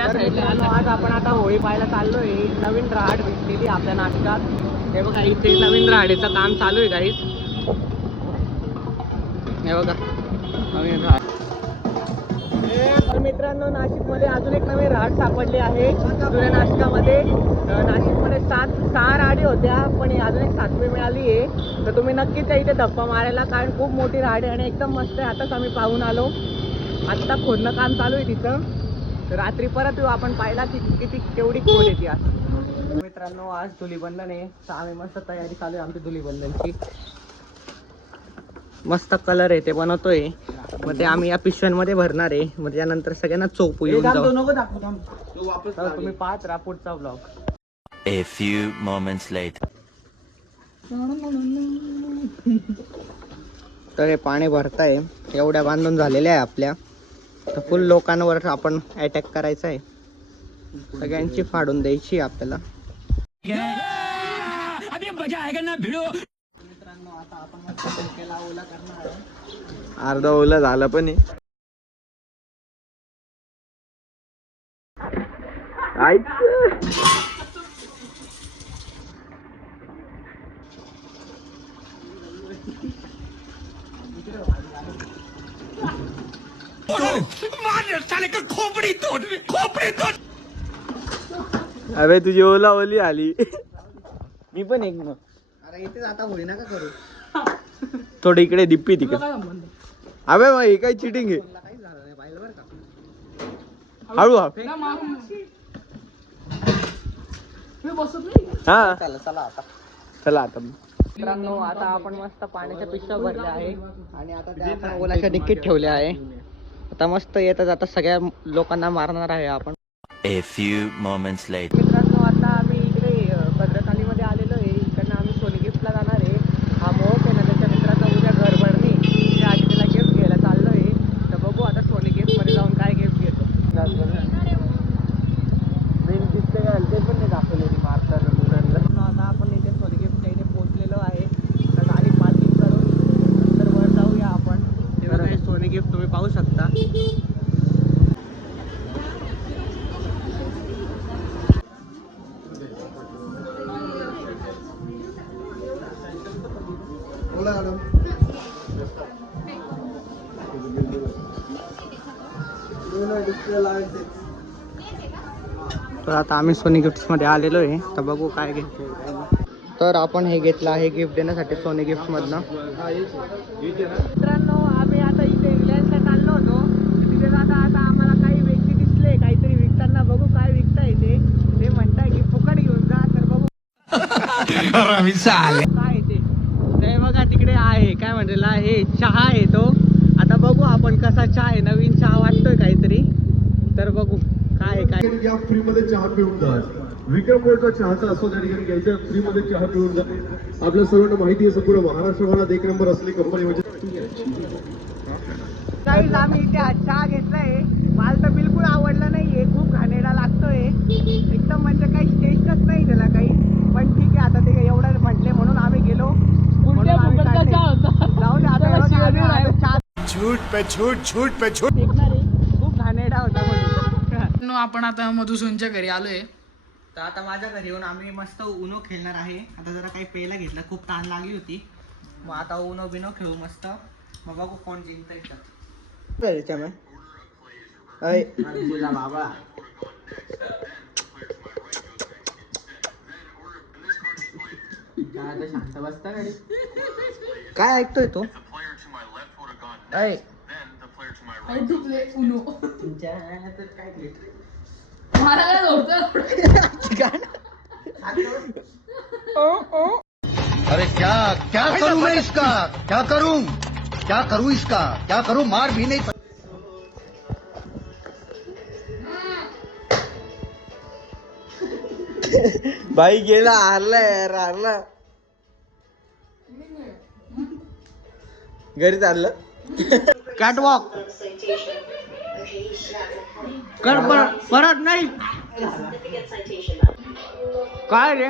आज आपण आता होळी पाहायला चाललोय. नवीन रहाट भेटलेली आपल्या नाटकात. हे बघा इथे नवीन रहाडीचं काम चालू आहे गाईस. हे बघा नवीन रहाट. तर मित्रांनो, नाशिकमध्ये अजून एक नवीन रहाट सापडली आहे. जुन्या नाशिकामध्ये नाशिकमध्ये 6 रहाडी होत्या, पण अजून एक 7वी मिळाली आहे. तर तुम्ही नक्कीच इथे धप्पा मारायला, कारण खूप मोठी रहाट आहे आणि एकदम मस्त आहे. आताच आम्ही पाहून आलो. आत्ता खोदणं काम चालू आहे तिथं. तर रात्री परत येऊ आपण पाहिला की किती केवढी खोल येते. आज मित्रांनो, आज धुलीबंधन आहे. तर आम्ही मस्त तयारी चालू आहे आमची धुलीबंधनची. मस्त कलर आहे ते बनवतोय. मग ते आम्ही या पिशव्यांमध्ये भरणार आहे. मग त्यानंतर सगळ्यांना चोपू येऊन जाऊ. तर तुम्ही पाहत राहा पुढचा blog. A few moments later. तर हे पाणी भरताय. एवढ्या बांधून झालेल्या आहे आपल्या. तर फुल लोकांवर आपण अटॅक करायचा आहे. सगळ्यांची फाडून द्यायची आपल्याला. मित्रांनो, आता आपण मस्त डोक्याला ओला करणार आहे. अर्धा ओला झाला पण आहे. अबे तुझी ओला ओली आली. मी पण एक मग. अरे इथेच आता होई नका करू. थोडं इकडे दिप्पी तिकडे. अबे मग हे काय चिटिंग आहे. काही झालं नाही पाहिलं बरं का. हळू हा चला चला आता. चला आता. मित्रांनो, आता आपण मस्त पाण्याच्या पिशव्या भरल्या आहे आणि आता त्या आपण ओलाच्या डिक्कीत ठेवल्या आहे. आता मस्त येता जाता सगळ्या लोकांना मारणार आहे आपण. A few moments later. मित्रांनो, आता आम्ही इकडे भद्रकालीमध्ये आलेलो आहे. इकडनं आम्ही सोनी गिफ्टला जाणार आहे. हा मोहक आहे ना, त्याच्या मित्राचा उद्या घर भरणे. त्या आधी त्याला गिफ्ट घ्यायला चाललो आहे. तर बघू आता सोनी गिफ्टमध्ये जाऊन काय गिफ्ट घेतो. दिसते काय ते पण नाही दाखवले मारतात. आता आपण इथे सोनी गिफ्टच्या इथे पोहोचलेलो आहे. तर गाडी पार्किंग करून नंतर वर जाऊया आपण. तेव्हा हे सोनी गिफ्ट तुम्ही पाहू शकता. तर आता आम्ही सोनी गिफ्ट्स मध्ये आलेलो आहे. तर बघू काय घेतो. तर आपण हे घेतलं आहे गिफ्ट देण्यासाठी सोनी गिफ्ट मधनं. मित्रांनो, आम्ही आता इथे रिलायन्सला चाललो होतो. तिथे जाता आता आम्हाला काही व्यक्ती दिसले काहीतरी विकताना. बघू काय विकताय ते म्हणताय की फुकट घेऊन जा. तर बघू काय ते बघा तिकडे आहे. काय म्हणलेला आहे, चहा आहे तो. आता बघू आपण कसा चहा आहे. नवीन चहा वाटतोय काहीतरी. तर बघू काय काय. फ्री मध्ये चहा पिऊन जा. विक्रम गोल्डचा चहाचा असो त्या ठिकाणी घ्यायचा. फ्री मध्ये चहा पिऊन जा. आपल्या सर्वांना माहिती आहे संपूर्ण महाराष्ट्रभरात 1 नंबर असली कंपनी म्हणजे. काही आम्ही इथे चहा घेतलाय. मला तर बिलकुल आवडला नाहीये. खूप घाणेरडा लागतोय एकदम. म्हणजे काही टेस्टच नाही त्याला काही. पण ठीक आहे, आता ते एवढं म्हटले म्हणून आम्ही गेलो. जाऊ दे आता. झूठ पे झूठ. खूप घाणेरडा होता म्हणून. आपण आता मधुसूनच्या घरी आलोय. तर आता माझ्या घरी येऊन आम्ही मस्त उनो खेळणार आहे. आता जरा काही प्यायला घेतलं, खूप ताण लागली होती. मग आता उनो बिनो खेळू मस्त. मग बघू कोण जिंकतंय. बाबा शांत बसता गाडी. काय ऐकतोय तो. अरे क्या करूं मैं इसका. क्या करूं इसका. क्या करूं. मार भी नहीं. भाई गेला. हारला घरी चाललं. कॅटवॉक कर परत नाही. काय रे,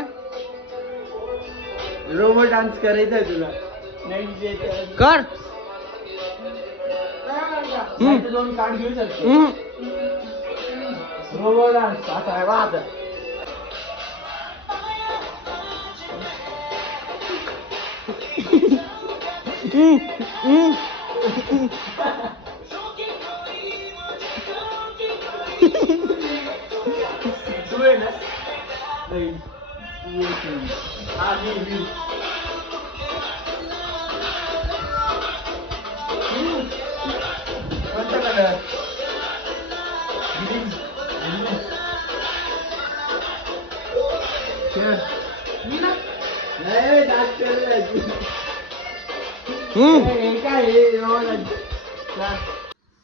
रोबोट डान्स करायचा तुला. कर. दोन कार्ड घेऊ शकतो.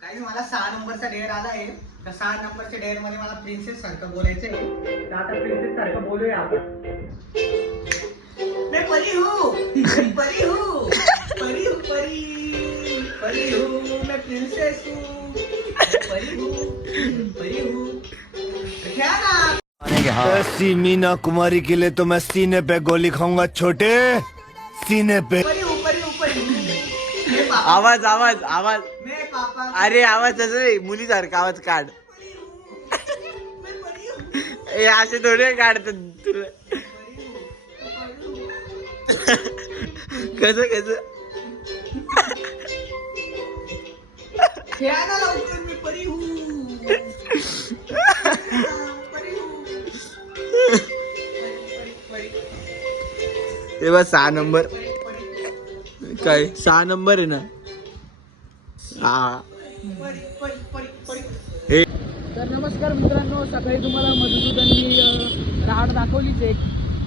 काही मला 6 नंबरचा डेअर आला आहे. त्या 6 नंबरच्या डेअर मध्ये मला प्रिन्सेस सारखं बोलायचं आहे. तर आता प्रिन्सेस सारखं बोलूया आपण. मैं परी हूँ, परी हूँ, परी हूँ, परी परी हूँ, मैं प्रिंसेस हूँ, परी हूँ, परी हूँ. क्या ना ऐसी मीना कुमारी के लिए तो मैं सीने पे गोली खाऊंगा छोटे, सीने पे. परी हूँ, परी हूँ, परी हूँ. मैं पापा, आवाज आवाज आवाज मैं पापा, अरे आवाज तसं नाही मुलीसारखा आवाज काढ. मैं परी हूँ, हे असे थोडे काढतात तुला. कसं कसं क्या ना लवकर, मैं परी हूँ, परी हूँ. हे बघ 6 नंबर काय 6 नंबर आहे ना. हा हे तर नमस्कार मित्रांनो, सकाळी तुम्हाला मधुसूदननी राहाड दाखवलीच एक,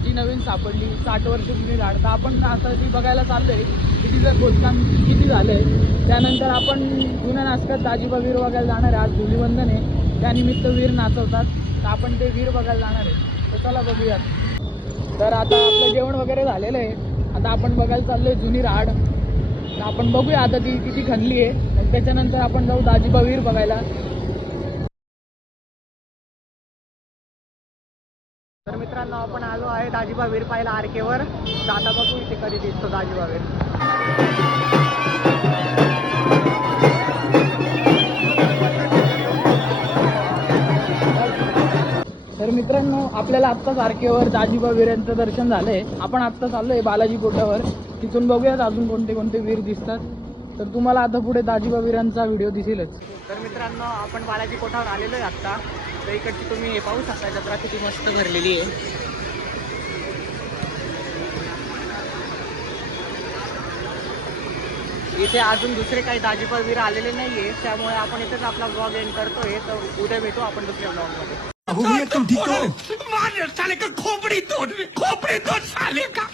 जी नवीन सापडली 60 वर्ष जुनी राहाड. तर आपण आता ती बघायला चाललोय की तिचं खोदकाम किती झालंय. त्यानंतर आपण जुन्या नाशकात दाजीबा वीर बघायला जाणार आहे. आज धुलीवंदन आहे, त्यानिमित्त वीर नाचवतात. तर आपण ते वीर बघायला जाणार आहे. तर चला बघूयात. तर आता आपलं जेवण वगैरे झालेलं आहे. आता आपण बघायला चाललोय जुनी राहाड. तर आपण बघूया आता ती किती खणली आहे. मग त्याच्यानंतर आपण जाऊ दाजीबा वीर बघायला. तर मित्रांनो, आपण आलो आहे दाजीबा वीर पाहिला आरकेवर. तर आता बघू इथे कधी दिसतो दाजीबा वीर. तर मित्रांनो, आपल्याला आत्ताच आरकेवर दाजीबा वीर यांचं दर्शन झालंय. आपण आत्ता चाललोय बालाजी कोटावर. तिथून बघूयात अजून कोणते कोणते वीर दिसतात. तर तुम्हाला आता पुढे दाजीबा वीरांचा व्हिडिओ दिसेलच. तर मित्रांनो, आपण बालाजी कोठावर आलेलो आहे आत्ता. तर इकडची तुम्ही हे पाहू शकता, जत्रा किती मस्त भरलेली आहे. इथे अजून दुसरे काही दाजीबा वीर आलेले नाहीये, त्यामुळे आपण इथेच आपला ब्लॉग एंड करतोय. तर उद्या भेटू आपण दुसऱ्या ब्लॉगमध्ये. खोपड़ी तोड़ साले का